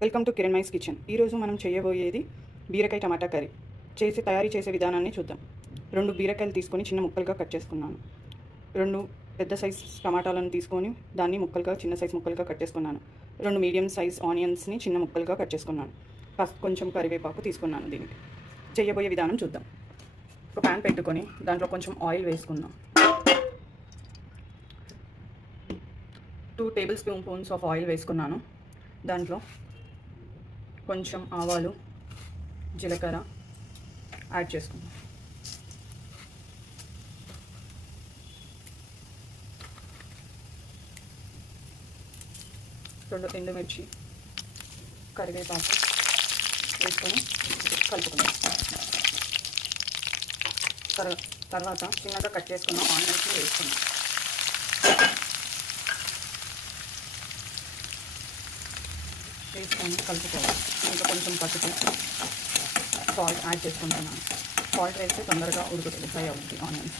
Welcome to Kiranmai's kitchen. ఈరోజు మనం చేయబోయేది బీరకాయ టమాటా కర్రీ. తయారీ చేసే విధానాన్ని చూద్దాం. 2 బీరకాయలు తీసుకొని చిన్న ముక్కలుగా కట్ చేసుకున్నాను. 2 పెద్ద సైజ్ టమాటాలను తీసుకొని దాన్ని చిన్న సైజ్ ముక్కలుగా కట్ చేసుకున్నాను. 2 మీడియం సైజ్ ఆనియన్స్ని చిన్న ముక్కలుగా కట్ చేసుకున్నాను. కొంచెం కరివేపాకు తీసుకున్నాను. దీనికి చేయబోయే విధానం చూద్దాం. ఒక ప్యాన్ పెట్టుకొని దాంట్లో కొంచెం ఆయిల్ వేసుకుందాం. 2 టేబుల్ స్పూన్స్ ఆఫ్ ఆయిల్ వేసుకున్నాను. దాంట్లో కొంచెం ఆవాలు, జీలకర్ర యాడ్ చేసుకుందాం. రెండు ఎండుమిర్చి, కరివేపాకు వేసుకొని కలుపుకుందాం. తర్వాత చిన్నగా కట్ చేసుకున్న ఆనియన్స్ వేసుకుందాం. వేసుకొని కలుపుకోవాలి. ఇంకా కొంచెం పసుపు, సాల్ట్ యాడ్ చేసుకుంటున్నాను. సాల్ట్ వేస్తే తొందరగా ఉడుకుతుంది, ఫ్రై అవుతుంది ఆనియన్స్.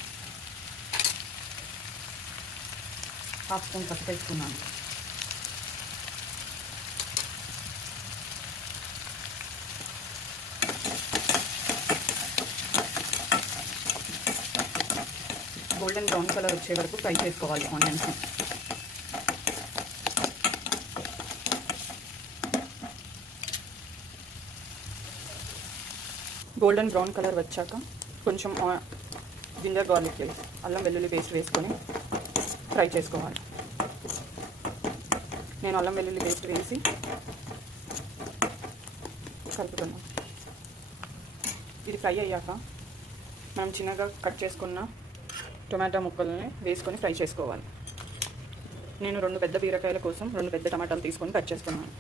హాఫ్ స్పూన్ పసుపు వేసుకున్నాను. గోల్డెన్ బ్రౌన్ కలర్ వచ్చే వరకు ఫ్రై చేసుకోవాలి ఆనియన్స్. గోల్డెన్ బ్రౌన్ కలర్ వచ్చాక కొంచెం జింజర్ గార్లిక్ పేస్ట్, అల్లం వెల్లుల్లి పేస్ట్ వేసుకొని ఫ్రై చేసుకోవాలి. నేను అల్లం వెల్లుల్లి పేస్ట్ వేసి కలుపుతున్నాను. ఇది ఫ్రై అయ్యాక మనం చిన్నగా కట్ చేసుకున్న టొమాటో ముక్కల్ని వేసుకొని ఫ్రై చేసుకోవాలి. నేను 2 పెద్ద బీరకాయల కోసం 2 పెద్ద టమాటాలు తీసుకొని కట్ చేసుకున్నాను.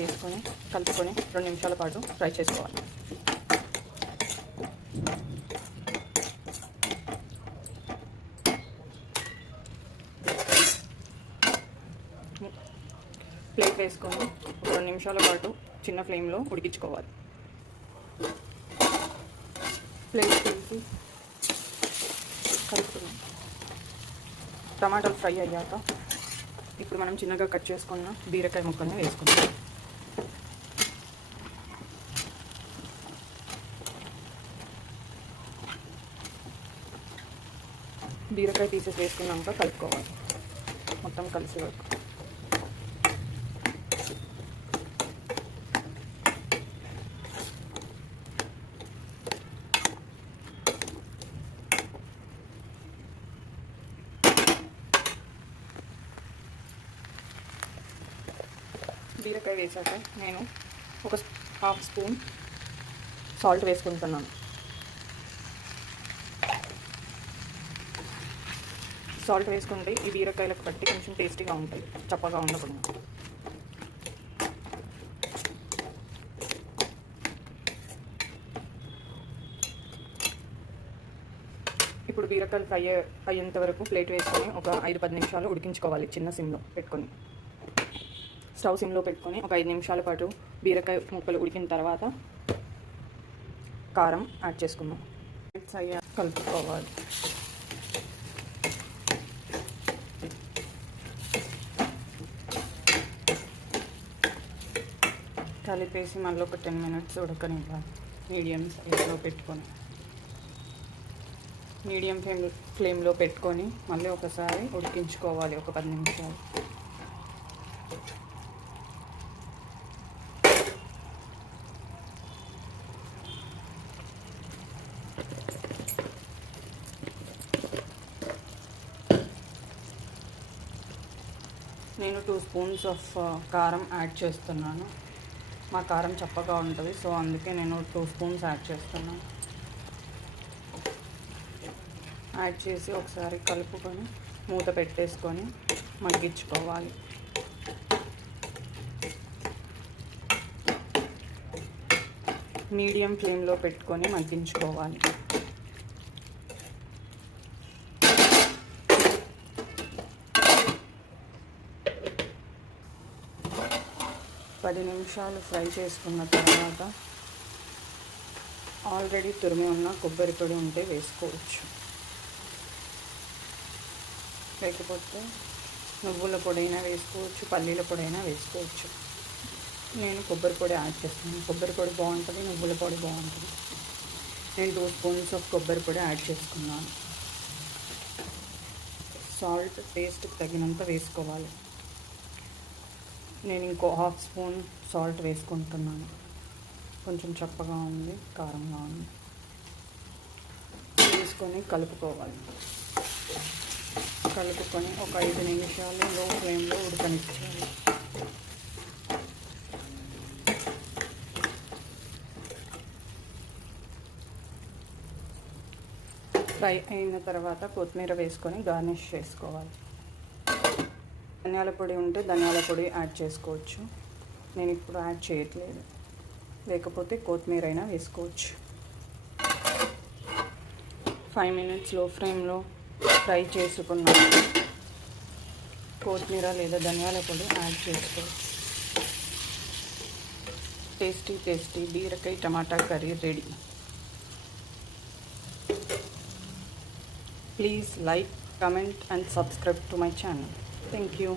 వేసుకొని కలుపుకొని 2 నిమిషాల పాటు ఫ్రై చేసుకోవాలి. ప్లేట్ వేసుకొని 2 నిమిషాల పాటు చిన్న ఫ్లేమ్లో ఉడికించుకోవాలి. ప్లేట్ తీసి కలుపుతున్నాం. టమాటాలు ఫ్రై అయ్యాక ఇప్పుడు మనం చిన్నగా కట్ చేసుకున్న బీరకాయ ముక్కల్ని వేసుకుందాం. బీరకాయ పీసెస్ వేసుకున్నాక కలుపుకోవాలి మొత్తం కలిసి వరకు. బీరకాయ వేసాక నేను ఒక హాఫ్ స్పూన్ సాల్ట్ వేసుకుంటున్నాను. సాల్ట్ వేసుకుంటే ఈ బీరకాయలకు బట్టి కొంచెం టేస్టీగా ఉంటాయి, చప్పగా ఉండకుండా. ఇప్పుడు బీరకాయలు ఫ్రై అయ్యేంత వరకు ప్లేట్ వేసుకొని ఒక 5-10 నిమిషాలు ఉడికించుకోవాలి. చిన్న సిమ్లో పెట్టుకొని, స్టవ్ సిమ్లో పెట్టుకొని ఒక 5 నిమిషాల పాటు బీరకాయ ముక్కలు ఉడికిన తర్వాత కారం యాడ్ చేసుకుందాం. కలుపుకోవాలి. కలిపేసి మళ్ళీ ఒక 10 మినిట్స్ ఉడకనివ్వాలి. మీడియం సైజ్లో పెట్టుకొని, మీడియం ఫ్లేమ్లో పెట్టుకొని మళ్ళీ ఒకసారి ఉడికించుకోవాలి ఒక 10 నిమిషాలు. నేను 2 స్పూన్స్ ఆఫ్ కారం యాడ్ చేస్తున్నాను. మా కారం చప్పగా ఉంటుంది, సో అందుకే నేను 2 స్పూన్స్ యాడ్ చేస్తున్నాను. యాడ్ చేసి ఒకసారి కలుపుకొని మూత పెట్టేసుకొని మగ్గించుకోవాలి. మీడియం ఫ్లేమ్లో పెట్టుకొని మగ్గించుకోవాలి. పది నిమిషాలు ఫ్రై చేసుకున్న తర్వాత ఆల్రెడీ తురిమి ఉన్న కొబ్బరి పొడి ఉంటే వేసుకోవచ్చు. లేకపోతే నువ్వుల పొడి అయినా వేసుకోవచ్చు, పల్లీల పొడి అయినా వేసుకోవచ్చు. నేను కొబ్బరి పొడి యాడ్ చేస్తాను. కొబ్బరి పొడి బాగుంటుంది, నువ్వుల పొడి బాగుంటుంది. నేను 2 స్పూన్స్ ఆఫ్ కొబ్బరి పొడి యాడ్ చేసుకున్నాను. సాల్ట్ టేస్ట్కి తగినంత వేసుకోవాలి. నేను ఇంకో 1/2 స్పూన్ సాల్ట్ వేసుకుంటున్నాను. కొంచెం చప్పగా ఉంది, కారంగా ఉంది. వేసుకొని కలుపుకోవాలి. కలుపుకొని ఒక 5 నిమిషాలు లో ఫ్లేమ్లో ఉడకనిచ్చాలి. ఫ్రై అయిన తర్వాత కొత్తిమీర వేసుకొని గార్నిష్ చేసుకోవాలి. ధనియాల పొడి ఉంటే ధనియాల పొడి యాడ్ చేసుకోవచ్చు. నేను ఇప్పుడు యాడ్ చేయట్లేదు, లేకపోతే కొత్తిమీర అయినా వేసుకోవచ్చు. 5 మినిట్స్ లో ఫ్లేమ్లో ఫ్రై చేసుకున్న కొత్తిమీర లేదా ధనియాల పొడి యాడ్ చేసుకోవచ్చు. టేస్టీ బీరకాయ టమాటా curry ready. Please like, comment and subscribe to my channel. Thank you.